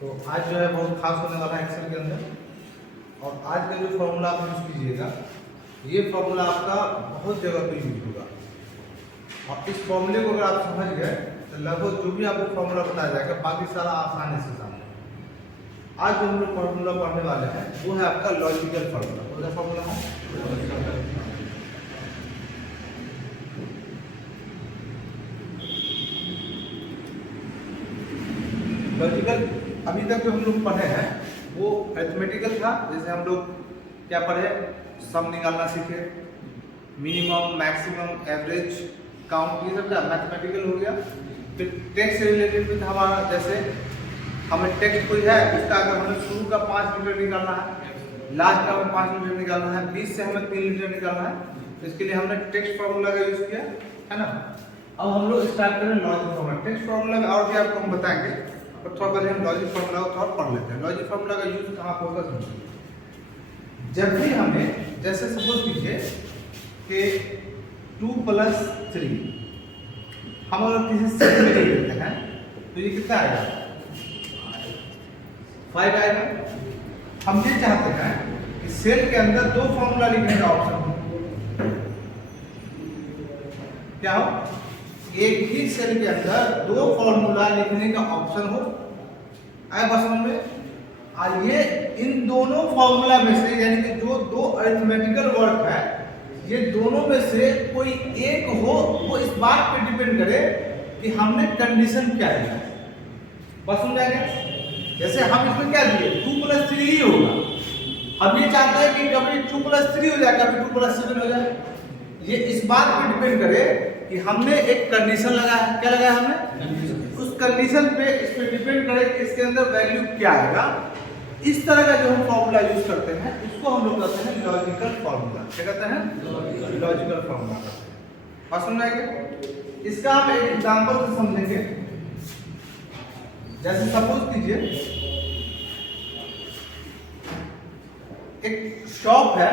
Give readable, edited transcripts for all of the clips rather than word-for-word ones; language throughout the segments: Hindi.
तो आज जो है बहुत खास होने वाला है एक्सेल के अंदर। और आज का जो फॉर्मूला आप यूज़ कीजिएगा, ये फॉर्मूला आपका बहुत जगह पे यूज होगा। और इस फॉर्मूले को अगर आप समझ गए तो लगभग जो भी आपको फॉर्मूला बताया जाएगा बाकी सारा आसानी से सामने। आज जो हम लोग फॉर्मूला पढ़ने वाले हैं वो है आपका लॉजिकल फॉर्मूला। कौन सा फॉर्मूला है? लॉजिकल अभी तक जो हम लोग पढ़े हैं वो अरिथमेटिकल था। जैसे हम लोग क्या पढ़े, सम निकालना सीखे, मिनिमम मैक्सिमम एवरेज काउंट, ये सब क्या मैथमेटिकल हो गया। फिर टेक्स्ट से रिलेटेड भी था हमारा, जैसे हमें टेक्स्ट कोई है उसका अगर हमें शुरू का 5 लीटर निकालना है, लास्ट का हमें 5 लीटर निकालना है, 20 से हमें 3 लीटर निकालना है, तो इसके लिए हमने टेक्स्ट फार्मूला का यूज किया है ना। अब हम लोग स्टार्ट करें लॉजिक फार्मूला। टेक्स्ट फार्मूला में और भी आपको हम बताएंगे, पर थोड़ा पहले हम लॉजिक फार्मूला को थोड़ा पढ़ लेते हैं। लॉजिक फार्मूला का यूज कहाँ होगा समझिए। जब भी हमें, जैसे सपोज कीजिए कि 2 + 3 हम अगर किसी सेट में लिख देते हैं तो ये कितना आएगा? 5 आएगा। हम ये चाहते हैं कि सेल के अंदर 2 फॉर्मूला लिखने का ऑप्शन हो। क्या हो? एक ही सेल के अंदर 2 फॉर्मूला लिखने का ऑप्शन हो। आए बस में ये इन दोनों फॉर्मूला में से, यानी कि जो 2 अरिथमेटिकल वर्क है, ये दोनों में से कोई एक हो, वो इस बात पे डिपेंड करे कि हमने कंडीशन क्या दिया है। बस समझ आएगा? जैसे हम इसमें क्या दिए, 2 + 3 ही होगा। हम ये चाहते हैं कि कभी 2 + 3 हो जाए, कभी 2 + 7 हो जाए। ये इस बात पे डिपेंड करे कि हमने एक कंडीशन लगाया है। क्या लगाया हमने? उस कंडीशन पे, इस पे डिपेंड करे कि इसके अंदर वैल्यू क्या आएगा। इस तरह का जो हम फॉर्मूला यूज करते हैं इसको हम लोग कहते हैं लॉजिकल फॉर्मूला। क्या कहते हैं? Logical formula. और समझाएंगे इसका हम एक एग्जांपल से समझेंगे। जैसे सपोज कीजिए एक शॉप है,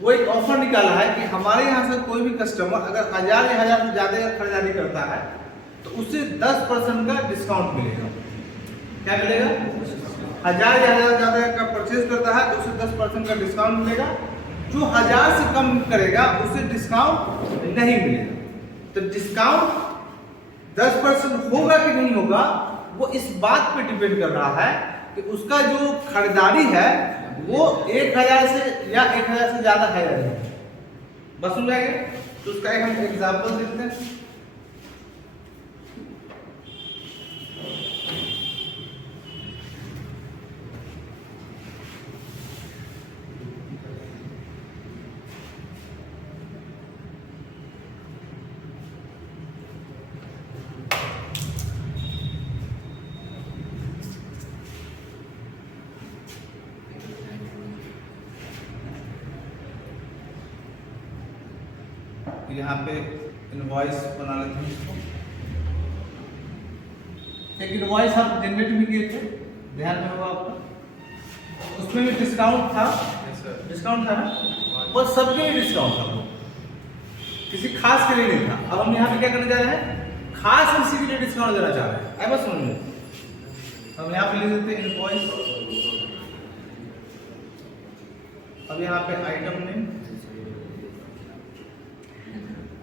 वो एक ऑफर निकाला है कि हमारे यहाँ से कोई भी कस्टमर अगर 1000 या 1000 से ज्यादा खरीदारी करता है तो उससे 10% का डिस्काउंट मिलेगा। क्या मिलेगा? 1000 या 1000 ज्यादा का परचेज करता है तो उसे 10% का डिस्काउंट मिलेगा। जो 1000 से कम करेगा उसे डिस्काउंट नहीं मिलेगा। तो डिस्काउंट 10% होगा कि नहीं होगा, वो इस बात पे डिपेंड कर रहा है कि उसका जो खरीदारी है वो 1000 से या 1000 से ज्यादा है या नहीं। बस सुन जाएंगे। तो उसका एक हम एग्जांपल देखते हैं। यहाँ पे इनवॉइस बना लेते हैं इसको। एक इनवॉइस हम जनरेट भी किए थे, ध्यान में होगा आपका। उसमें भी डिस्काउंट था। डिस्काउंट था ना, और सबके लिए डिस्काउंट था, वो किसी खास के लिए नहीं था। अब हम यहाँ पे क्या करने जा रहे हैं? खास किसी के लिए डिस्काउंट देना चाह रहे हैं। आई बस समझ में। हम यहाँ पे ले लेते हैं इनवॉइस। अब यहाँ पे आइटम नेम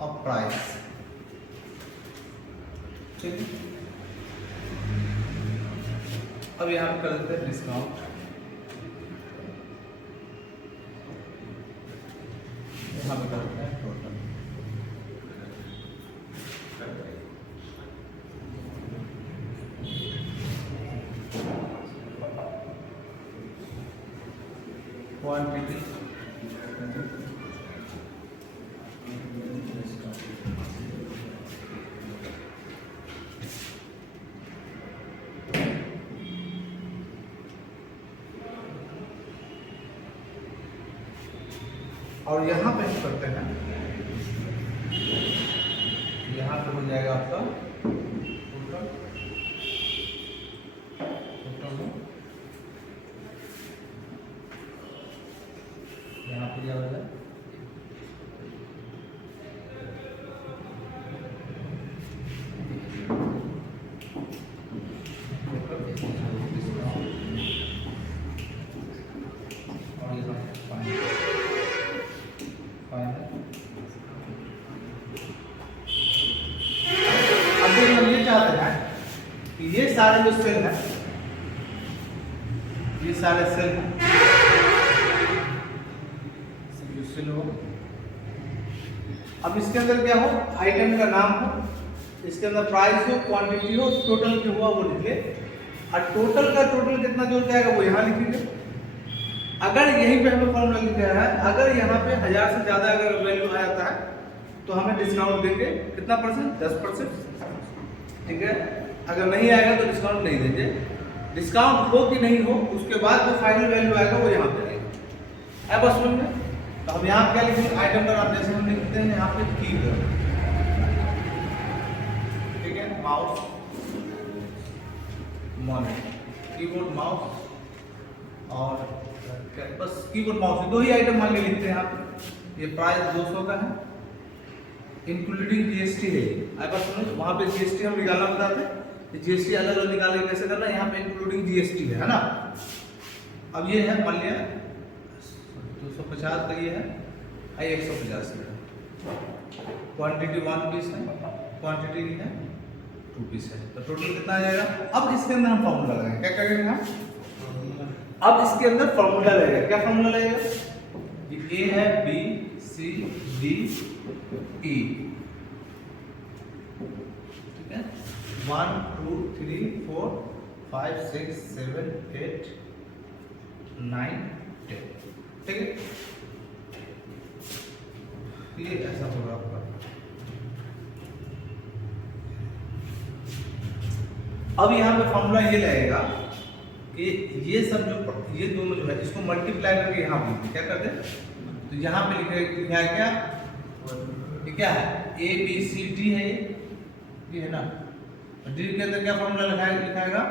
और प्राइस, ठीक है। अब यहाँ पे कर देते हैं डिस्काउंट। यहाँ पे कर देते हैं टोटल। क्वांटिटी और यहाँ पे हम करते हैं, यहाँ पे हो जाएगा आपका टोटल। यहाँ पे क्या हो जाए? सारे जो सेल हैं, ये सारे सेल हैं, जो सेल हो। अब इसके अंदर क्या हो, आइटम का नाम हो, इसके अंदर प्राइस हो, क्वांटिटी हो, टोटल क्या हुआ वो लिख ले, और टोटल का टोटल कितना जो जाएगा वो यहाँ लिखेंगे। अगर यहीं पे हमें फॉर्मूला लिखा है, अगर यहाँ पे 1000 से ज्यादा अगर वैल्यू आ जाता है तो हमें डिस्काउंट देंगे कितना परसेंट, 10%, ठीक है। अगर नहीं आएगा तो डिस्काउंट नहीं देंगे। डिस्काउंट हो कि नहीं हो उसके बाद जो फाइनल वैल्यू आएगा वो यहाँ पे आएगा। है बस में। तो हम यहाँ क्या लिखेंगे, आइटम का नाम जैसे हम लिखते हैं यहाँ पे कीबोर्ड, ठीक है, माउस, मॉनिटर, कीबोर्ड, माउस और बस कीबोर्ड माउस, दो ही आइटम मान के लिखते हैं आप। ये प्राइस 200 का है, इंक्लूडिंग जीएसटी है। आप सुनो, वहाँ पे जीएसटी हम निकालना बताते हैं, जीएसटी अलग अलग निकाल के कैसे करना, यहाँ पे इंक्लूडिंग जीएसटी है ना। अब ये है मान लिया 250 का, ये है 150 का, क्वांटिटी 1 पीस है, क्वांटिटी है 2 पीस है, तो टोटल कितना आ जाएगा। अब इसके अंदर हम फॉर्मूला लगाएंगे, क्या करेंगे हम, अब इसके अंदर फॉर्मूला लगेगा। क्या फॉर्मूला लगेगा, ए है बी सी डी ई, ठीक है, 1 2 3 4 5 6 7 8 9 10, ठीक है। ये ऐसा होगा आपका। अब यहाँ पे फॉर्मूला ये लगेगा कि ये सब जो ये दोनों जो है इसको मल्टीप्लाई करके यहाँ पे क्या करते हैं, तो यहाँ पे लिखा है क्या, ये क्या है, ए बी सी डी है, ये है ना। डी के अंदर क्या formula लिखाएगा,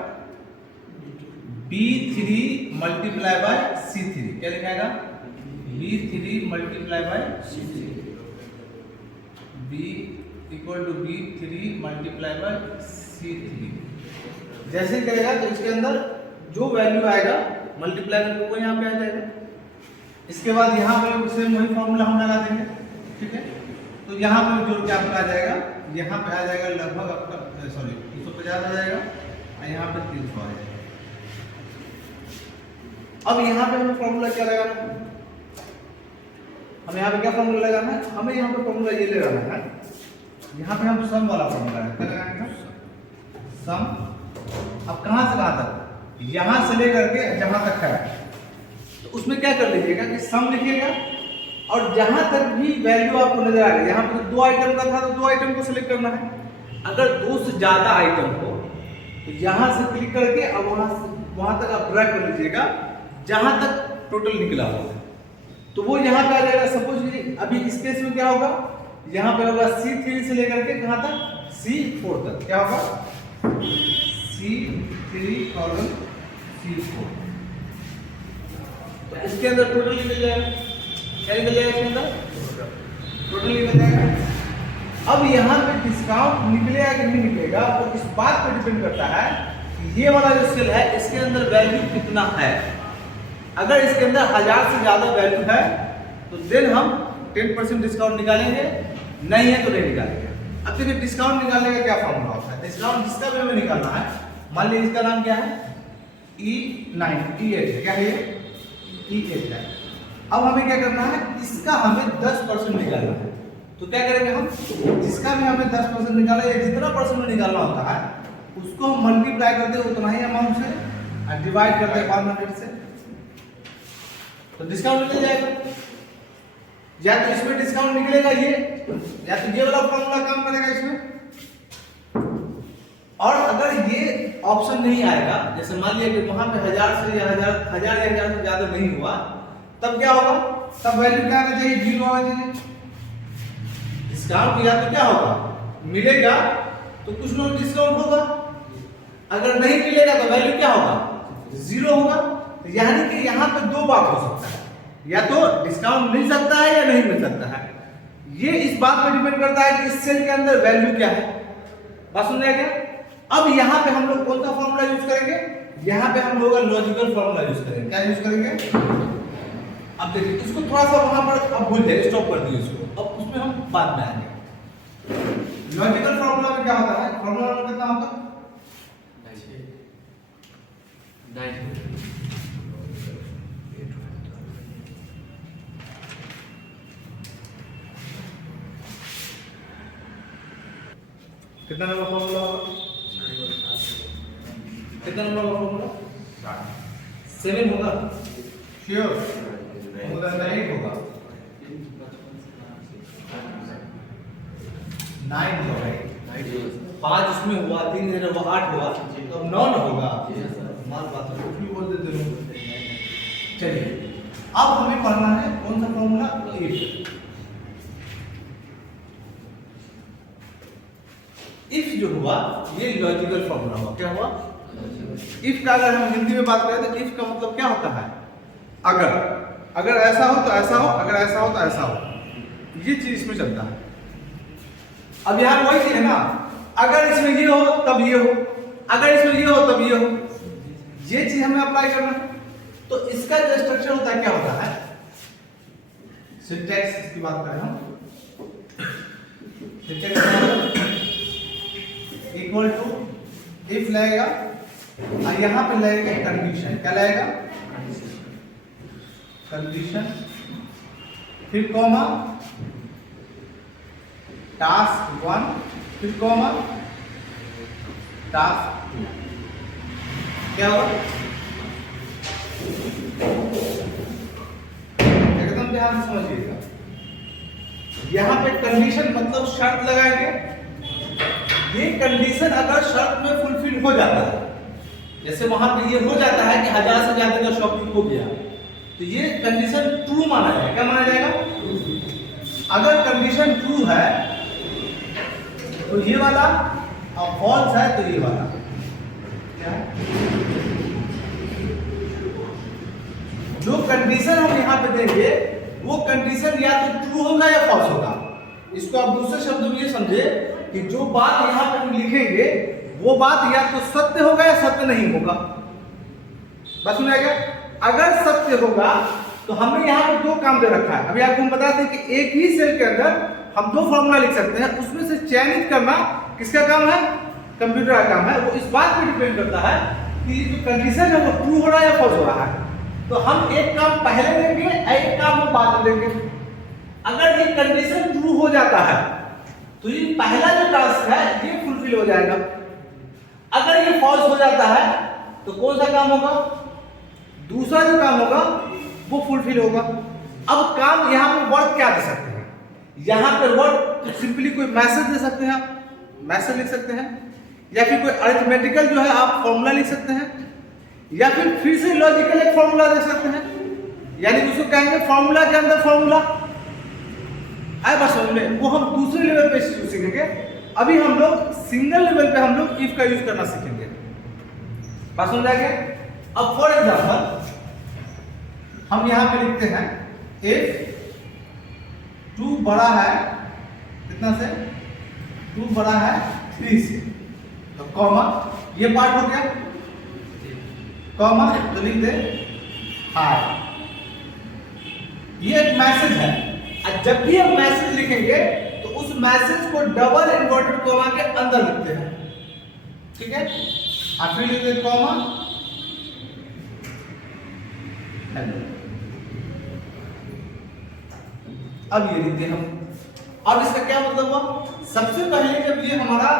B3 multiply by C3, क्या लिखाएगा, B3 multiply by C3, B equal to B3 multiply by C3। जैसे करेगा तो इसके अंदर जो वैल्यू आएगा मल्टीप्लाई करके वो यहाँ पे आ जाएगा। इसके बाद यहाँ पे सेम वही फॉर्मूला हम लगा देंगे, ठीक है। तो यहाँ पे जोड़ के आपका आ जाएगा, यहाँ पे आ जाएगा लगभग आपका सॉरी 250 आ जाएगा, और यहाँ पे 300 आ जाएगा। अब यहाँ पे हमें फॉर्मूला क्या लगाना है, हमें यहाँ पे क्या फॉर्मूला लगाना है, हमें यहाँ पे फॉर्मूला ये लगाना है, यहाँ पे हम सम वाला फॉर्मूला है, क्या लगाएंगे, सम। अब कहाँ से कहाँ तक, यहाँ से लेकर के जहाँ तक है, तो उसमें क्या कर लीजिएगा कि सम लिखिएगा, और जहाँ तक भी वैल्यू आपको नजर आ रही है, यहाँ पे 2 आइटम का था तो 2 आइटम को सिलेक्ट करना है। अगर 2 से ज्यादा आइटम हो तो यहाँ से क्लिक करके अब वहां तक आप ड्रैग कर लीजिएगा जहां तक टोटल निकला होगा, तो वो यहाँ पे आ जाएगा। सपोज अभी इस केस में क्या होगा, यहाँ पे होगा C3 से लेकर के कहाँ तक, C4 तक, क्या होगा, C3 और C4। तो इसके अंदर टोटल निकल जाएगा, क्या निकल जाएगा इसके अंदर, टोटल निकल जाएगा। अब यहाँ पे डिस्काउंट निकलेगा कि नहीं निकलेगा तो इस बात पर डिपेंड करता है कि ये वाला जो सेल है इसके अंदर वैल्यू कितना है। अगर इसके अंदर 1000 से ज्यादा वैल्यू है तो देन हम 10% डिस्काउंट निकालेंगे, नहीं है तो नहीं निकालेंगे। अब देखिए डिस्काउंट निकालने का क्या फॉर्मूला होता है, डिस्काउंट जिसका भी हमें निकालना है, मान लीजिए इसका नाम क्या है, E8 है, क्या है ये, E8 है। अब हमें क्या करना है, इसका हमें 10% निकालना है, तो क्या करेंगे हम, जिसका भी हमें 10% निकाला या जितना परसेंट निकालना होता है उसको हम मल्टीप्लाई करते हैं उतना ही अमाउंट से और डिवाइड करते हैं 500 से, तो डिस्काउंट मिल जाएगा। या तो इसमें डिस्काउंट निकलेगा ये, या तो ये वाला फॉर्मूला काम करेगा इसमें। और अगर ये ऑप्शन नहीं आएगा, जैसे मान लिया कि वहां पे 1000 से या 1000 से ज्यादा नहीं हुआ, तब क्या होगा, तब वैल्यू क्या आना चाहिए, 0 आना चाहिए। डिस्काउंट या तो क्या होगा, मिलेगा तो कुछ ना डिस्काउंट होगा, अगर नहीं मिलेगा तो वैल्यू क्या होगा, 0 होगा। तो यानी कि यहाँ पे 2 बात हो सकता है, या तो डिस्काउंट मिल सकता है या नहीं मिल सकता है। ये इस बात पर डिपेंड करता है कि इस सेल के अंदर वैल्यू क्या है। बात सुन रहे हैं? अब यहाँ पे हम लोग कौन सा फॉर्मूला यूज करेंगे, यहाँ पे हम लोग लॉजिकल फॉर्मूला यूज करेंगे। क्या यूज करेंगे, अब देखिए इसको थोड़ा सा वहां पर अब भूल जाए, स्टॉप कर दिए इसको, अब उसमें हम बाद में आएंगे। लॉजिकल फॉर्मूला में क्या होता है, फॉर्मूला कितना होता है, कितना नंबर फॉर्मूला होगा? कितना नंबर का फॉर्मूला? 7 होगा श्योर होगा, 8 होगा, 9 होगा, 5 उसमें हुआ, 3 इधर हुआ, 8 हुआ, तो अब 9 न होगा। माल बात है, कुछ भी बोल देते लोग। चलिए अब हमें पढ़ना है कौन सा फॉर्मूला? इफ जो हुआ ये लॉजिकल फॉर्मूला हुआ। क्या हुआ? इफ का अगर हम हिंदी में बात करें तो इफ का मतलब क्या होता है? अगर ऐसा हो तो ऐसा हो, अगर ऐसा हो तो ऐसा हो, ये चीज इसमें चलता है। अब यहाँ वही चीज है ना, अगर इसमें ये हो तब ये हो, अगर इसमें ये हो तब ये हो, ये चीज हमें अप्लाई करना है। तो इसका जो स्ट्रक्चर होता है क्या होता है? सिंटैक्स की बात करें हम, सिंटैक्स इक्वल टू इफ लगेगा और यहां पे लगेगा कंडीशन। क्या लगेगा? कंडीशन, फिर कॉमा, टास्क 1, फिर कॉमा, टास्क 2। क्या होगा? एकदम ध्यान से समझिएगा। यहां पे कंडीशन मतलब शर्त लगाएंगे। ये कंडीशन अगर शर्त में फुलफिल हो जाता है, जैसे वहां पे ये हो जाता है कि 1000 से ज्यादा का शॉपिंग हो गया, तो ये कंडीशन ट्रू माना जाएगा। क्या माना जाएगा? अगर कंडीशन ट्रू है तो ये वाला, और फॉल्स है तो ये वाला। क्या है? जो कंडीशन हम यहां पे देंगे वो कंडीशन या तो ट्रू होगा या फॉल्स होगा। इसको आप दूसरे शब्दों में ये समझे कि जो बात यहां पे हम लिखेंगे वो बात या तो सत्य होगा या सत्य नहीं होगा। बस सुना क्या? अगर सत्य होगा तो हमें यहाँ पे 2 काम दे रखा है। अभी आपको हम बताते हैं कि एक ही सेल के अंदर हम 2 फॉर्मूला लिख सकते हैं, उसमें से चयनित करना किसका काम है? कंप्यूटर का काम है। वो इस बात पे डिपेंड करता है कि जो कंडीशन है वो ट्रू हो रहा है या फॉल्स हो रहा है। तो हम एक काम पहले देंगे, एक काम हम बाद में देंगे। अगर ये कंडीशन ट्रू हो जाता है तो ये पहला जो टास्क है ये फुलफिल हो जाएगा। अगर ये फॉल्स हो जाता है तो कौन सा काम होगा? दूसरा जो काम होगा वो फुलफिल होगा। अब काम यहाँ पे वर्ड क्या दे सकते हैं? यहाँ पे वर्ड सिंपली कोई मैसेज दे सकते हैं, आप मैसेज लिख सकते हैं, या फिर कोई अरिथमेटिकल जो है आप फॉर्मूला लिख सकते हैं, या फिर से लॉजिकल एक फॉर्मूला दे सकते हैं, यानी उसको कहेंगे फॉर्मूला के अंदर फॉर्मूला। आए बस समझ में, वो हम दूसरे लेवल पे सीखेंगे। अभी हम लोग सिंगल लेवल पे हम लोग इफ का यूज करना सीखेंगे। बात समझ आ गया? अब फॉर एग्जांपल हम यहां पे लिखते हैं इफ 2 बड़ा है कितना से? 2 बड़ा है 3 से, तो कॉमा, ये पार्ट हो गया, कॉमा, तो लिख दे हाय। ये एक मैसेज है, और जब भी हम मैसेज लिखेंगे तो उस मैसेज को डबल इन्वर्टेड कॉमा के अंदर लिखते हैं। ठीक है? और फिर लिख दे कॉमा हेलो। अब ये लिखते हम। अब इसका क्या मतलब हुआ? सबसे पहले जब ये हमारा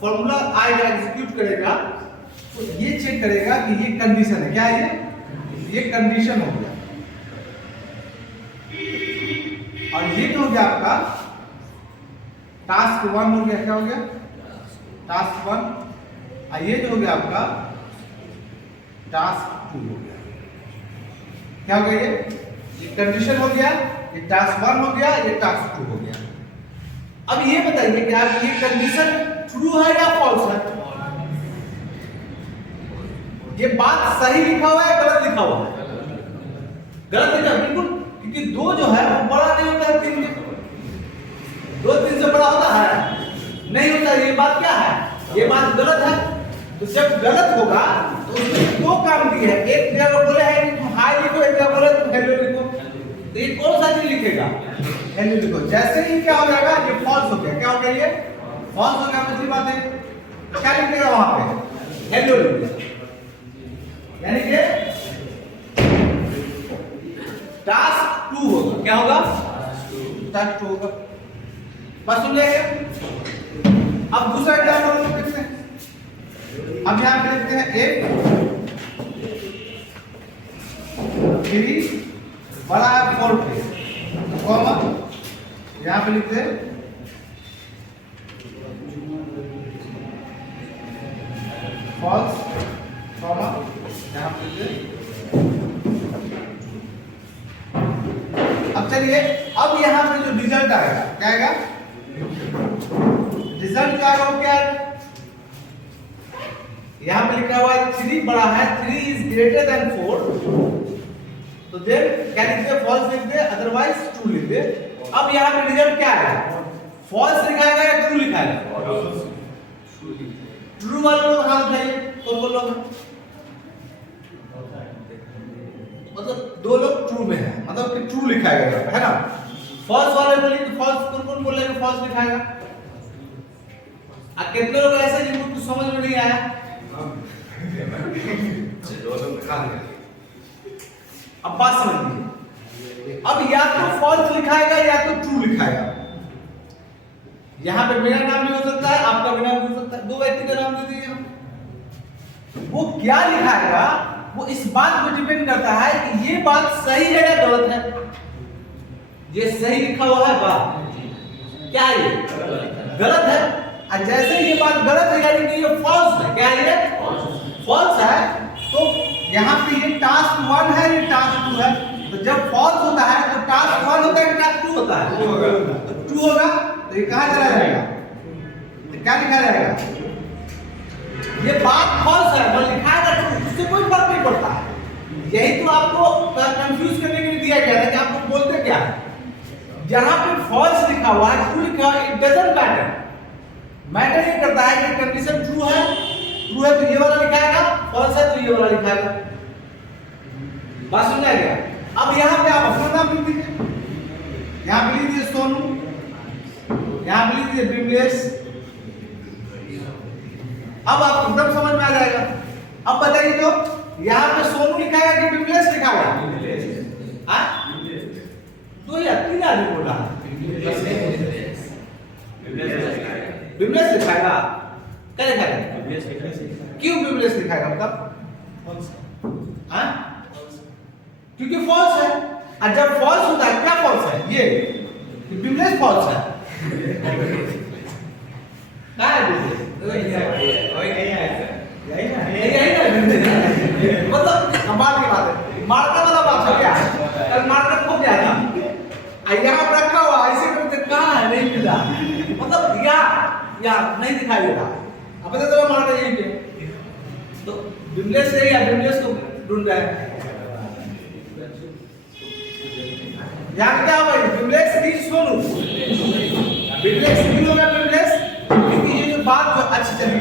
फॉर्मूला आएगा, एग्जीक्यूट करेगा, तो ये चेक करेगा कि ये कंडीशन है। क्या है ये कंडीशन हो गया। और ये क्या हो गया आपका? टास्क 1 हो गया। क्या हो गया? टास्क 1। और ये जो हो गया आपका टास्क 2 हो गया। क्या हो गया? ये कंडीशन हो गया, ये टास्क 1 हो गया, ये टास्क 2 हो गया। अब ये बताइए कि आप ये कंडीशन ट्रू है या फॉल्स है? ये बात सही लिखा हुआ है, गलत लिखा हुआ है? गलत लिखा है बिल्कुल, क्योंकि 2 जो है वो बड़ा नहीं होता है 3 के। 2 3 से बड़ा होता है? नहीं होता। ये बात क्या है? ये बात गलत है। तो जब गलत होगा तो उसने 2 काम दिए हैं। एक जगह बोले है कि तुम हाय लिखो, एक जगह बोले तुम हेलो लिखो। तो ये कौन सा चीज लिखेगा? हेलो लिखो। जैसे ही क्या हो जाएगा? ये फॉल्स हो गया। क्या हो गया? ये फॉल्स हो गया। दूसरी बात है क्या लिखेगा वहां पे? हेलो लिखेगा। यानी क्या होगा? टास्क 2 होगा। बस सुन लिया क्या? अब दूसरा एग्जाम्पल हम लोग देखते हैं। अब यहाँ पे लिखते हैं 3 बड़ा है 4 पे, कॉमा यहाँ पे लिखते हैं फॉल्स, कॉमा यहाँ पे लिखते हैं। अब चलिए, अब यहाँ पे जो रिजल्ट आएगा क्या आएगा? रिजल्ट क्या आएगा? वो क्या आएगा? यहाँ पे लिखा हुआ है 3 बड़ा है, 3 इज ग्रेटर देन 4, तो देन क्या लिखते हैं? फॉल्स लिख दे, अदरवाइज ट्रू लिख दे। अब यहाँ पे रिजल्ट क्या आएगा? फॉल्स लिखाएगा या ट्रू लिखाएगा? ट्रू वाले लोग हाथ उठाइए, कौन कौन लोग? मतलब 2 लोग ट्रू में है, मतलब कि ट्रू लिखाएगा, है ना? फॉल्स वाले बोले कि फॉल्स, कौन कौन बोलेगा फॉल्स लिखाएगा? और कितने लोग ऐसे जिनको कुछ समझ में नहीं आया? अब बात समझिए, अब या तो फॉल्स लिखाएगा या तो ट्रू लिखाएगा। यहां पे मेरा नाम भी हो सकता है, आपका भी नाम भी हो सकता है, 2 व्यक्ति का नाम दे दीजिए। वो क्या लिखाएगा वो इस बात पर डिपेंड करता है कि ये बात सही है या गलत है। ये सही लिखा हुआ है बात, क्या ये गलत है? और जैसे ये बात गलत है यानी कि ये फॉल्स है। क्या ये फॉल्स है? तो यहाँ पे ये टास्क 1 है, ये टास्क 2 है। तो जब फॉल्स होता है तो टास्क 1 होता है, टास्क 2 होता है, ट्रू होगा। तो ये कहां चला जाएगा? तो क्या लिखा जाएगा? ये बात फॉल्स है, मतलब लिखाएगा ट्रू, उससे कोई फर्क नहीं पड़ता। यही तो आपको कंफ्यूज करने के लिए दिया गया था कि आप लोग बोलते क्या है। जहां पे फॉल्स लिखा हुआ है, ट्रू लिखा हुआ है, इट डजंट मैटर। मैटर ये करता है कि कंडीशन ट्रू है तो ये वाला लिखाएगा, फॉल्स है तो ये वाला लिखाएगा। बात समझ आ गया? अब यहाँ पे आप अपना नाम लिख दीजिए। यहाँ पे लिख दीजिए सोनू, यहाँ पे लिख दीजिए बिमलेश। अब आप एकदम समझ में आ जाएगा। अब बताइए तो यहाँ पे सोनू लिखाएगा कि बिमलेश लिखाएगा? तो या 3 आदमी बोल रहा है बिमलेश लिखाएगा। क्या लिखाएगा? क्यों बिमलेश लिखाएगा? मतलब क्योंकि फॉल्स है। और जब फॉल्स होता है, क्या फॉल्स है? ये बिमलेश फॉल्स है। क्या है बिमलेश? मतलब कमाल की बात है। मारने वाला बात है क्या? कल मारने खूब जाता, यहाँ पर रखा हुआ ऐसे करते, कहाँ है? नहीं मिला, मतलब या नहीं दिखाई देता। अब पता चला मारने यही पे, तो बिमलेश से या बिमलेश को ढूंढ रहा है। यहाँ क्या होगा? बिमलेश की सोनू, बिमलेश की होगा बिमलेश, क्योंकि ये जो बात जो अच्छी चली।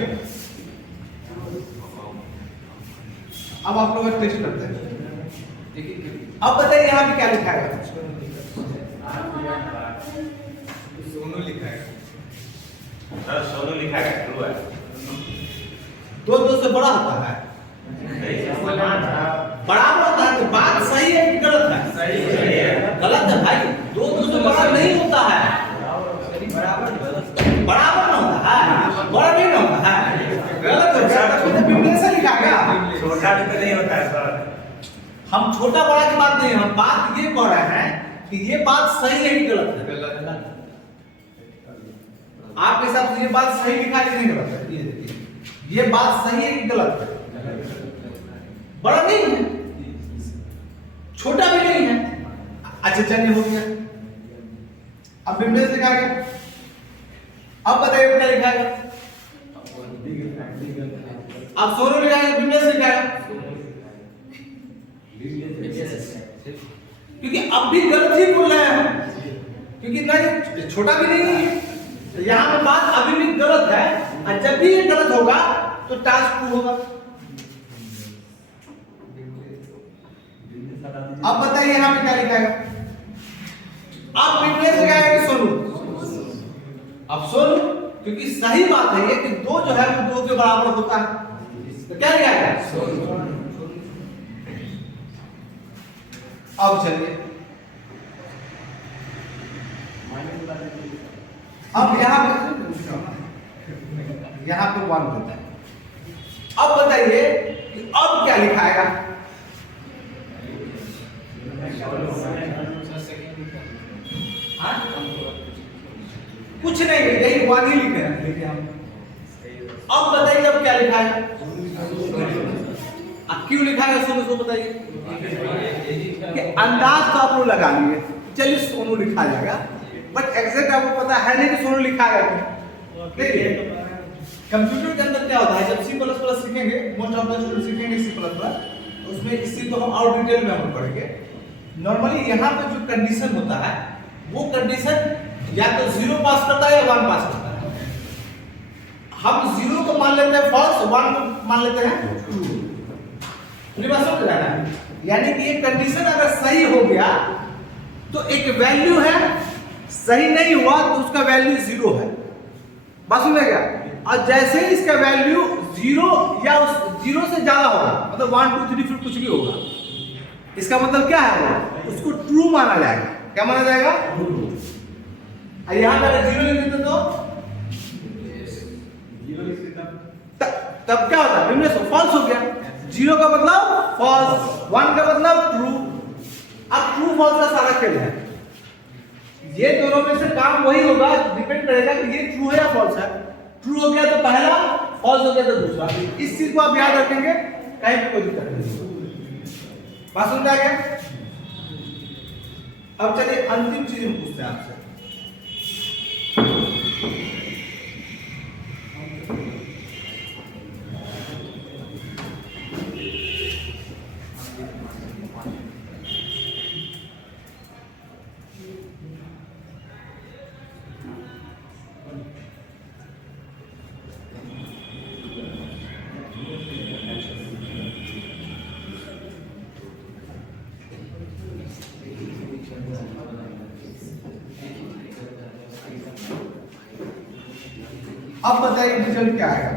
अब आप लोग टेस्ट करते हैं। अब बताइए यहाँ पे क्या लिखाएगा? सोनू लिखाएगा। सोनू लिखाएगा, ट्रू है। 2 से बड़ा होता है, बड़ा होता है तो बात सही है कि गलत है? सही है। गलत है भाई, 2 से बड़ा नहीं होता है, बराबर ना होता है, बड़ा नहीं होता है, गलत हो गया। तो बिमलेश से लिखाएगा, छोटा भी तो नहीं होता है सर। हम छोटा बड़ा की बात नहीं, हम बात ये कह रहे हैं कि ये बात सही है कि गलत है? आपके हिसाब से ये बात सही लिखा है कि नहीं गलत है? ये देखिए, ये बात सही है कि गलत है? बड़ा नहीं है, छोटा भी नहीं है। अच्छा चलिए हो गया। अब बिमलेश लिखाएगा। अब बताइए क्या लिखाएगा? अब सोनू लिखाएगा, बिमलेश लिखाएगा, क्योंकि अब भी गलत ही बोल रहे हैं हम, क्योंकि इतना छोटा भी नहीं है। तो यहाँ पे बात अभी भी गलत है, और जब भी ये गलत होगा तो टास्क 2 होगा। अब बताइए यहाँ पे क्या लिखाएगा? अब बिमलेश लिखाएगा कि सोनू? अब सोनू, क्योंकि सही बात है ये कि 2 जो है वो 2 के बराबर होता है, तो क्या लिखाएगा? सोनू। अब चलिए अब यहाँ पे 1 देता है। अब बताइए कि अब क्या लिखाएगा? कुछ नहीं, यही 1 ही लिखे हैं। अब बताइए अब क्या लिखाएगा? अब क्यों लिखाएगा सोनू, इसको बताइए। कि अंदाज तो आप लोग लगा लिए, चलिए सोनू लिखा जाएगा, बट एग्जैक्ट आपको पता है नहीं कि सोनू लिखाएगा क्यों। देखिए कंप्यूटर के अंदर क्या होता है, जब C++ सीखेंगे, मोस्ट ऑफ द स्टूडेंट सीखेंगे C++, उसमें इसी को हम और डिटेल में हम पढ़ेंगे। नॉर्मली यहाँ पे जो कंडीशन होता है वो कंडीशन या तो 0 पास करता है या 1 पास करता है। हम 0 को मान लेते हैं फॉल्स, 1 को मान लेते हैं ट्रू। पूरी बात समझ रहे हैं? यानी कि ये कंडीशन अगर सही हो गया तो एक वैल्यू है, सही नहीं हुआ तो उसका वैल्यू 0 है। बात समझ गया? और जैसे ही इसका वैल्यू 0 या उस 0 से ज्यादा होगा, मतलब 1 2 3 फिर कुछ भी होगा, इसका मतलब क्या है, उसको ट्रू माना जाएगा। क्या माना जाएगा? ट्रू। यहाँ पर 0 लिख देते तो तब क्या होता है, फॉल्स हो गया। 0 का मतलब फॉल्स, 1 का मतलब ट्रू। अब ट्रू फॉल्स का सारा खेल है। ये दोनों में से काम वही होगा, डिपेंड करेगा कि ये ट्रू है या फॉल्स है। ट्रू हो गया तो पहला, फॉल्स हो गया तो दूसरा। इस चीज को आप याद रखेंगे, कहीं पे कोई दिक्कत नहीं। बात समझ आ गया? अब चलिए अंतिम चीज हम पूछते हैं आपसे। अब बताइए रिजल्ट क्या आएगा?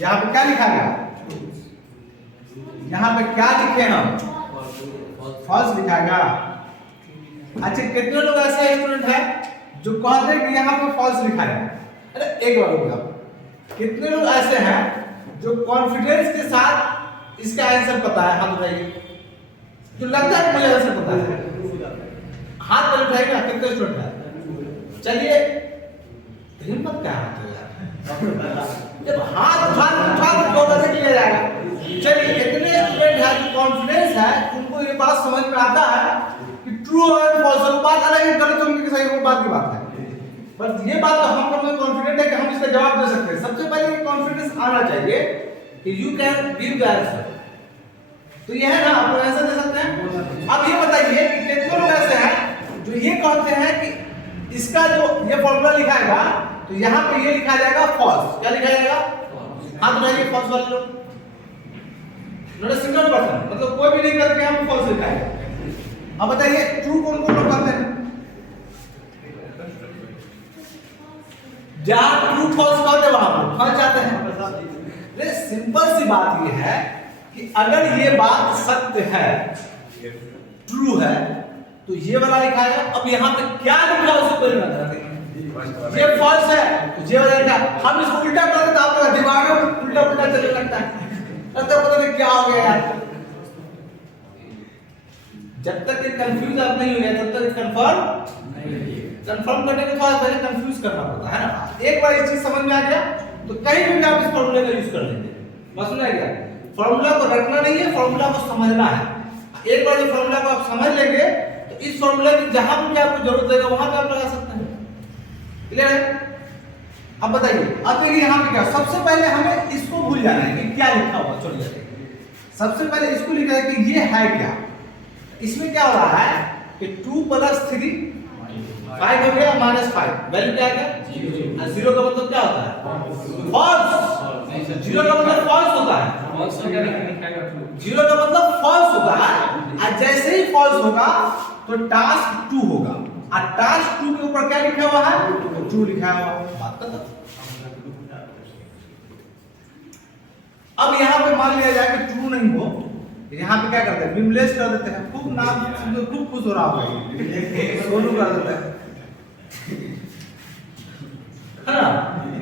यहाँ पे क्या लिखा गया? यहाँ पे क्या लिखे हम? फॉल्स लिखा गया। अच्छा, कितने लोग ऐसे स्टूडेंट हैं जो कहते हैं कि यहाँ पे फॉल्स लिखा है? अरे एक बार रुको, कितने लोग ऐसे हैं जो कॉन्फिडेंस के साथ इसका आंसर पता है? हाथ उठाइए जो लगता है मुझे आंसर पता है। हाथ पर उठाइएगा, कितने स्टूडेंट हैं? चलिए हिम्मत क्या है यार, जब हाथ उठा तो कैसे किया जाएगा? चलिए इतने स्टूडेंट हैं जो कॉन्फिडेंस है, उनको ये बात समझ में आता है कि ट्रू और फॉल्स बात अलग है, गलत होने की सही वो बात की बात है। बस ये बात तो हम लोग कॉन्फिडेंट है कि हम इसका जवाब दे सकते हैं। सबसे पहले ये कॉन्फिडेंस आना चाहिए कि you can give the answer. तो ये है ना, आप लोग आंसर दे सकते हैं। अब ये बताइए कि कितने लोग ऐसे हैं जो ये कहते हैं कि इसका जो ये फॉर्मूला लिखाएगा तो यहाँ पे ये लिखा जाएगा फॉल्स। क्या लिखा जाएगा? हाथ उठाइए फॉल्स वाले लोग। नॉट अ सिंगल पर्सन, मतलब कोई भी नहीं करके हम फॉल्स लिखाएंगे। अब बताइए ट्रू कौन कौन लोग करते हैं? जहां ट्रू फॉल्स कहते हैं वहां पर फंस जाते हैं। सिंपल सी बात ये है कि अगर ये बात सत्य है, ट्रू है, तो ये वाला लिखा है। अब यहाँ पे क्या लिखा है उसे कोई नहीं जानता। ये फॉल्स है तो ये वाला लिखा। हम इसको उल्टा कर देते, आपका दिमाग में उल्टा उल्टा चलने लगता है, लगता है पता नहीं क्या हो गया यार। जब तक ये कंफ्यूज आप नहीं हो गया तब तक कंफर्म कंफर्म करने के बाद पहले कंफ्यूज करना पड़ता है ना। एक बार ये चीज समझ में आ गया तो कहीं भी आप इस फॉर्मूले का यूज कर लेंगे। बस सुना गया, फॉर्मूला को रखना नहीं है, फॉर्मूला को समझना है। एक बार ये फॉर्मूला को आप समझ लेंगे तो इस फॉर्मूला की जहां भी आपको जरूरत लगेगा वहां पे आप लगा सकते हैं। क्लियर है? अब बताइए, अब देखिए यहाँ पे क्या, सबसे पहले हमें इसको भूल जाना है कि क्या लिखा हुआ। चलिए सबसे पहले इसको लिखा है कि ये है क्या। इसमें क्या हो रहा है कि 2 + 3 5 हो गया, -5 वैल्यू क्या है? 0 का मतलब क्या होता है? फॉल्स। 0 का मतलब फॉल्स होता है। 0 का मतलब फॉल्स होता है। और जैसे ही फॉल्स होगा तो टास्क 2 होगा। और टास्क 2 के ऊपर क्या लिखा हुआ है? ट्रू लिखा हुआ। बात खत्म। अब यहां पे मान लिया जाए कि ट्रू नहीं हो यहाँ पे क्या करते हैं, विमलेश कर देते हैं, खूब नाम सुन खूब खुश हो रहा होगा, सोनू कर देता है ना।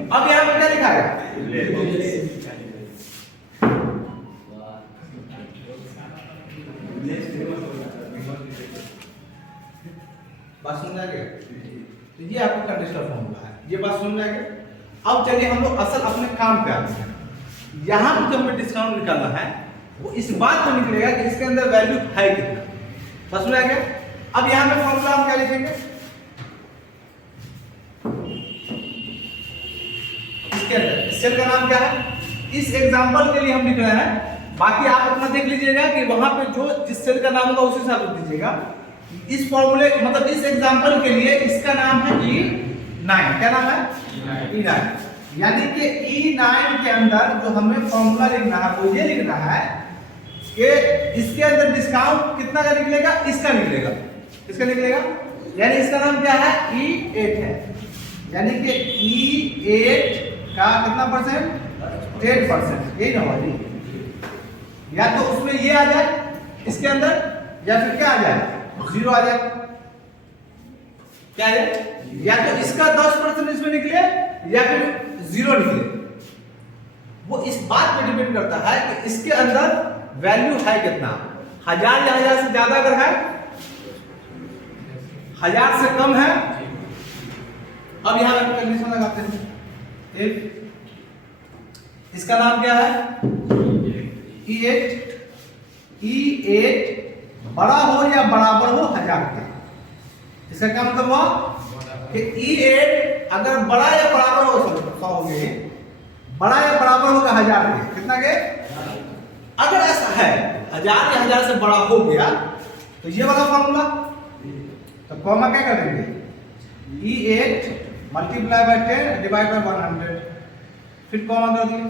अब यहाँ पे क्या लिखा है, बात समझ आ गया? तो ये आपका कंडीशनल फॉर्मूला है, ये बात समझ आ गया। अब चलिए हम लोग असल अपने काम पे आते हैं। यहाँ पे जो हमें डिस्काउंट निकालना है वो इस बात पे निकलेगा कि इसके अंदर वैल्यू है कितना, बस समझ आ गया। अब यहाँ पे फॉर्मूला हम क्या लिखेंगे, इसके अंदर इस सेल का नाम क्या है, इस एग्जांपल के लिए हम लिख रहे हैं, बाकी आप अपना देख लीजिएगा कि वहां पे जो जिस सेल का नाम होगा उसी हिसाब से दीजिएगा। इस फॉर्मूले मतलब इस एग्जांपल के लिए इसका नाम है E9, क्या नाम है E9, यानी कि E9 के अंदर जो हमें फॉर्मूला लिखना है वो ये लिखना है कि इसके अंदर डिस्काउंट कितना का निकलेगा, इसका निकलेगा, इसका निकलेगा, यानी इसका नाम क्या है E8 है, यानी कि E8 का कितना परसेंट, 8%, यही ना होगा, या तो उसमें ये आ जाए इसके अंदर, या फिर क्या आ जाए 0 आ जाए, क्या है, या तो इसका 10% इसमें निकले या फिर 0 निकले। वो इस बात पे डिपेंड करता है कि इसके अंदर वैल्यू है कितना, 1000 या 1000 से ज्यादा अगर है, 1000 से कम है। अब यहां पे कंडीशन लगाते हैं, इसका नाम क्या है E8, E8 बड़ा हो या बराबर हो 1000 के, इसका क्या मतलब हुआ कि E8 अगर बड़ा या बराबर हो, 100 हो गए, बड़ा या बराबर होगा 1000 के, कितना के, अगर ऐसा है 1000 या 1000 से बड़ा हो गया तो ये वाला फॉर्मूला, तो कॉमा क्या कर देंगे, E8 multiply by 10 divide by 100, फिर कॉमा कर दिए।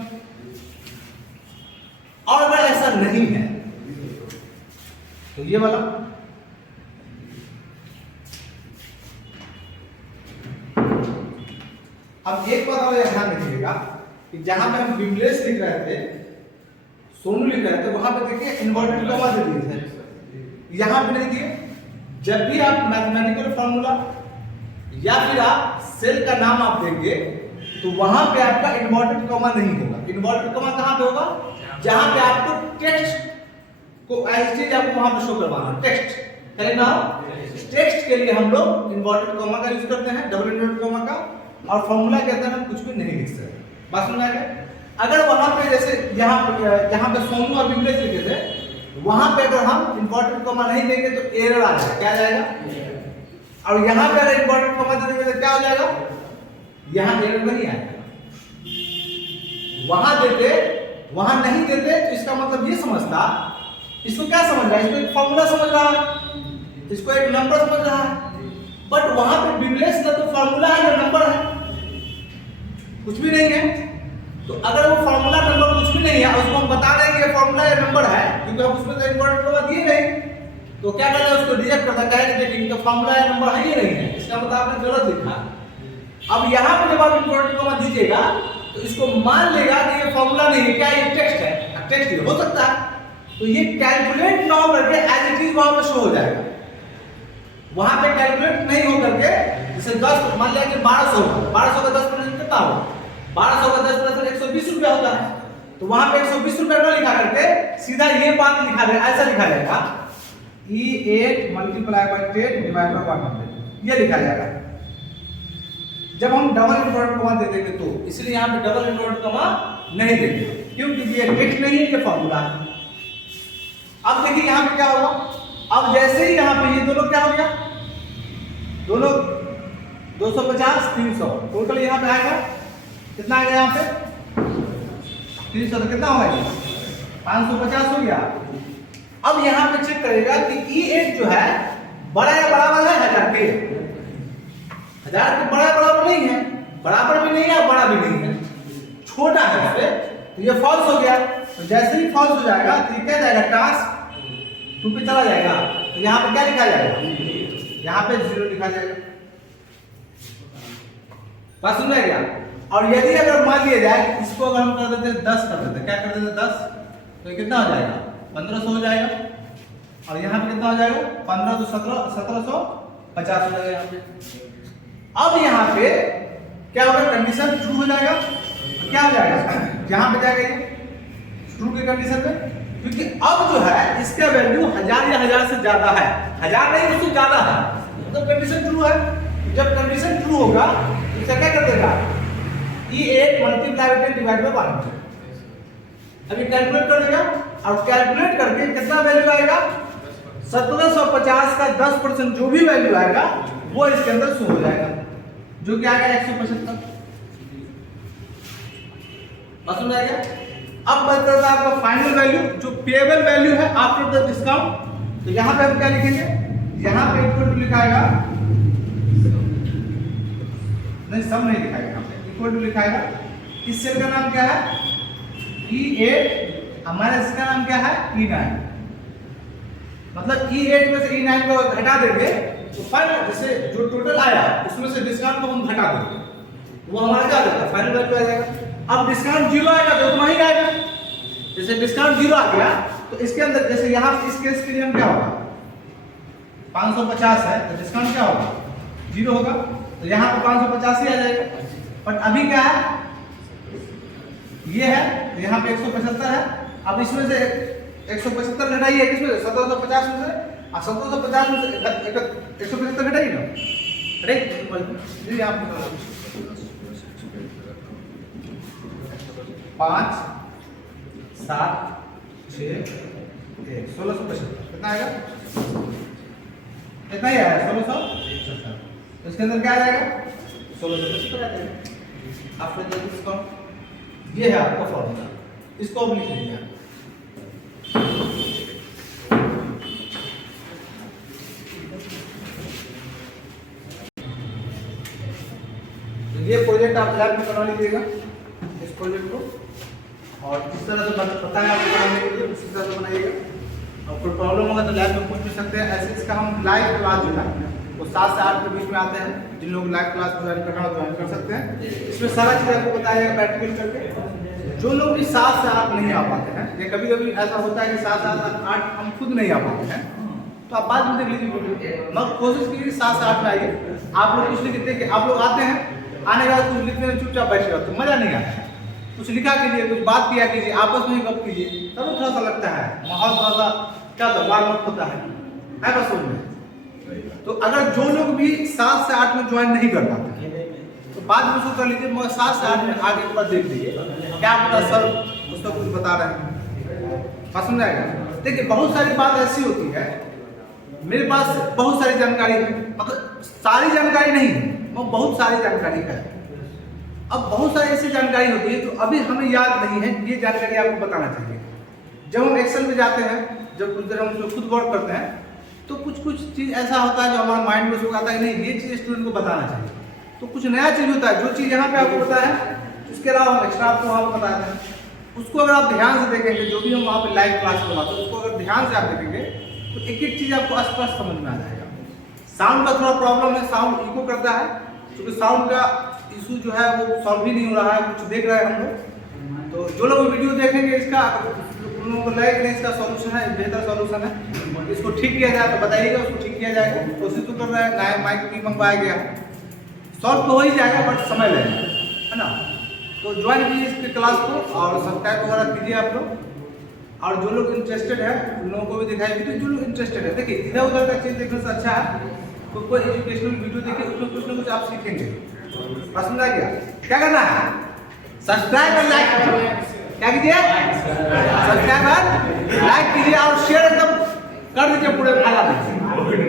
और अगर ऐसा नहीं है तो ये वाला, अब एक बात और ध्यान रखिएगा कि जहां पे हम विमलेश लिख रहे थे, सोनू लिख रहे थे, वहां पे देखिए इन्वर्टेड कॉमा दे दिए थे, यहां पे नहीं दिए। जब भी आप मैथमेटिकल फॉर्मूला या फिर आप सेल का नाम आप देंगे तो वहां पे आपका इन्वर्टेड कॉमा नहीं होगा। इन्वर्टेड कॉमा कहां पे होगा, जहां पे आपको टेक्स्ट को एज चीज आपको वहां पे शो करवाना, टेक्स्ट करेक्ट ना, टेक्स्ट के लिए हम लोग इन्वर्टेड कॉमा का यूज करते हैं, डबल इन्वर्टेड कॉमा का, और फॉर्मूला के अंदर हम कुछ भी नहीं लिख सकते, बात समझ आ गया। अगर वहां पे जैसे यहाँ पे सोनू और विमलेश लिखे थे, वहां पे अगर हम इन्वर्टेड कॉमा नहीं देंगे तो एरर आ जाएगा, क्या आ जाएगा, और यहाँ पे अगर इन्वर्टेड कॉमा दे देंगे तो क्या हो जाएगा, यहाँ एरर नहीं आएगा। वहां देते वहां नहीं देते तो इसका मतलब ये समझता, इसको क्या समझ रहा है, इसको एक फॉर्मूला समझ रहा है, इसको एक नंबर समझ रहा है, बट वहां पे विमलेश ना तो फॉर्मूला है ना नंबर है, कुछ भी नहीं है। तो अगर वो फॉर्मूला नंबर कुछ भी नहीं है, उसको हम बता देंगे ये फॉर्मूला या नंबर है, क्योंकि हम उसमें तो इन्वर्टेड कॉमा दिए नहीं, तो क्या करता है उसको रिजेक्ट करता है, कहेगा देखिए तो फॉर्मूला या नंबर है ही नहीं है, इसका मतलब आपने गलत लिखा। अब यहाँ पे जब आप इन्वर्टेड कॉमा दीजिएगा तो इसको मान लेगा कि ये फॉर्मूला नहीं है, क्या ये टेक्स्ट है, टेक्स्ट ही हो सकता है, तो ये कैलकुलेट ना हो करके एज इट इज वहां पे शो हो जाएगा। वहां पे कैलकुलेट नहीं हो करके जैसे 10 मान लिया कि 1200 का 10% कितना होगा, 1200 का 10% 120 रुपया होता है, तो वहां पे 120 रुपया ना लिखा करके सीधा ये बात लिखा जाएगा, ऐसा लिखा जाएगा E8 multiply by 10 divide by 100, ये लिखा जाएगा। जब हम डबल इन्वर्टेड कॉमा दे देंगे तो इसलिए यहाँ पे डबल इन्वर्टेड कॉमा नहीं देंगे, क्योंकि ये टेक्स्ट नहीं है, ये फॉर्मूला है। अब देखिए यहाँ पे क्या होगा, अब जैसे ही यहाँ पे ये दोनों क्या हो गया, दोनों 250 300 टोटल यहाँ पे आएगा, कितना आएगा यहाँ पे 300, तो कितना होगा 550 हो गया। अब यहाँ पे चेक करेगा कि E8 जो है बड़ा या बराबर है 1000 के, 1000 के बड़ा बराबर नहीं है, बराबर भी नहीं है बड़ा भी नहीं है, छोटा है यहाँ पे, तो ये फॉल्स हो गया। तो जैसे ही फॉल्स हो जाएगा तो ये क्या जाएगा, टास्क 2 पे चला जाएगा, तो यहाँ पे क्या लिखा जाएगा, यहाँ पे 0 लिखा जाएगा, बात सुन रहे क्या। और यदि अगर मान लिया जाए इसको अगर हम कर देते 10 कर देते, क्या कर देते 10, तो ये कितना हो जाएगा 1500 हो जाएगा, और यहाँ पे कितना हो जाएगा 15 तो 1750 हो जाएगा यहाँ पे। अब यहाँ पे क्या होगा, कंडीशन ट्रू हो जाएगा, क्या हो जाएगा यहाँ पे जाएगा ये ट्रू की कंडीशन में, क्योंकि अब जो है इसका वैल्यू 1000 या 1000 से ज्यादा है, 1000 नहीं उससे ज्यादा है, तो कंडीशन ट्रू है। जब कंडीशन ट्रू होगा तो इसका क्या कर देगा, E8 multiply by 10 divide by 1। अभी कैलकुलेट कर देगा, और कैलकुलेट करके कितना वैल्यू आएगा 1750 का 10% जो भी वैल्यू आएगा वो इसके अंदर शो हो जाएगा, जो क्या आएगा 175। समझ आएगा। अब बात करता है आपका फाइनल वैल्यू, जो पेएबल वैल्यू है आफ्टर द डिस्काउंट। तो यहाँ पे हम क्या लिखेंगे, यहाँ पे इक्वल टू लिखाएगा, नहीं सम नहीं लिखाएगा, यहाँ पे इक्वल टू लिखाएगा। इस सेल का नाम क्या है E8, हमारे इसका नाम क्या है E9। मतलब E8 में से E9 को घटा देंगे तो फाइनल जैसे जो टोटल आया उसमें से डिस्काउंट को हम घटा देंगे, वो हमारा क्या होगा फाइनल वैल्यू आ जाएगा। अब डिस्काउंट 0 आएगा तो उतना ही आएगा, जैसे डिस्काउंट 0 आ गया तो इसके अंदर जैसे यहाँ इस केस के लिए हम क्या होगा 550 है तो डिस्काउंट क्या होगा 0 होगा, तो यहाँ पे 550 ही आ जाएगा। बट अभी क्या है ये है, तो यहाँ पे 175 है। अब इसमें से 175 घटाइए किसमें से 1750 में से, और 1750 में से 175 घटाइए ना, अरे आप 5 7 6 1 1675 कितना आएगा, कितना ही आया 1675। तो इसके अंदर क्या आ जाएगा 1675 आ जाएगा आफ्टर द डिस्काउंट। ये है आपका फॉर्मूला, इसको अब लिख लीजिए। तो ये प्रोजेक्ट आप लैब में बना लीजिएगा इस प्रोजेक्ट को, और इस तरह से पता है आपको बनाने के लिए उसी तरह से बनाइएगा। और कोई प्रॉब्लम होगा तो लैब में पूछ भी सकते हैं। ऐसे इसका हम लाइव क्लास जो है वो 7 से 8 के बीच में आते हैं, जिन लोग लाइव क्लास ज्वाइन करना हो ज्वाइन कर सकते हैं। इसमें सारा चीज़ आपको बताया जाएगा प्रैक्टिकल करके। जो लोग भी 7 से 8 नहीं आ पाते हैं, या कभी कभी ऐसा होता है कि 7 से 8 हम खुद नहीं आ पाते हैं, तो आप बाद में देख लीजिए। मगर कोशिश कीजिए 7 से 8 में आइए। आप लोग कुछ लिखते कि आप लोग आते हैं, आने के बाद कुछ लिखने में चुपचाप बैठे रहते तो मजा नहीं आता है। कुछ लिखा कीजिए, कुछ बात किया कीजिए, आपस में गप कीजिए, तब थोड़ा सा लगता है माहौल थोड़ा सा क्या वार्म होता है बस में। तो अगर जो लोग भी 7 से 8 में ज्वाइन नहीं कर पाते तो बाद में उसको कर लीजिए, मगर 7 से 8 में आगे ऊपर देख लीजिए क्या पता सर उसको कुछ बता रहे हैं, पसंद आएगा। देखिए बहुत सारी बात ऐसी होती है, मेरे पास बहुत सारी जानकारी है, मतलब सारी जानकारी नहीं मगर बहुत सारी जानकारी है। अब बहुत सारी ऐसी जानकारी होती है जो अभी हमें याद नहीं है, ये जानकारी आपको बताना चाहिए। जब हम एक्सेल में जाते हैं, जब कुछ देर हम उसमें खुद वर्क करते हैं, तो कुछ कुछ चीज़ ऐसा होता है जो हमारा माइंड में आता है नहीं ये चीज़ स्टूडेंट को बताना चाहिए। तो कुछ नया चीज़ होता है, जो चीज़ यहाँ पे आपको पता है उसके अलावा हम एक्स्ट्रा आपको वहाँ पर बताते हैं। उसको अगर आप ध्यान से देखेंगे, जो भी हम वहाँ पे लाइव क्लास करवाते हैं उसको अगर ध्यान से आप देखेंगे तो एक एक चीज़ आपको स्पष्ट समझ में आ जाएगा। साउंड का थोड़ा प्रॉब्लम है, साउंड इको करता है, क्योंकि साउंड का इशू जो है वो सॉल्व भी नहीं हो रहा है, कुछ देख रहे हैं हम लोग। तो जो लोग वीडियो देखेंगे इसका उन लोगों को लगेगा कि इसका सॉल्यूशन है, बेहतर सॉल्यूशन है, इसको ठीक किया जाए तो बताइएगा, उसको ठीक किया जाएगा। कोशिश तो कर रहे हैं, नया माइक भी मंगवाया गया, सॉल्व तो हो ही जाएगा बट समय लगेगा, है ना। तो ज्वाइन कीजिए इसके क्लास को और सब्सक्राइब वगैरह कीजिए आप लोग। और जो लोग इंटरेस्टेड है उन लोगों को भी दिखाई वीडियो, जो लोग इंटरेस्टेड है देखिए इधर उधर का चीज़ देखने से अच्छा है तो कोई एजुकेशनल वीडियो देखिए, उसमें कुछ ना कुछ आप सीखेंगे। पसंद आ गया, क्या करना है सब्सक्राइब और लाइक कीजिए, क्या कीजिए सब्सक्राइब और लाइक कीजिए और शेयर एकदम कर दीजिए पूरे फैला दीजिए।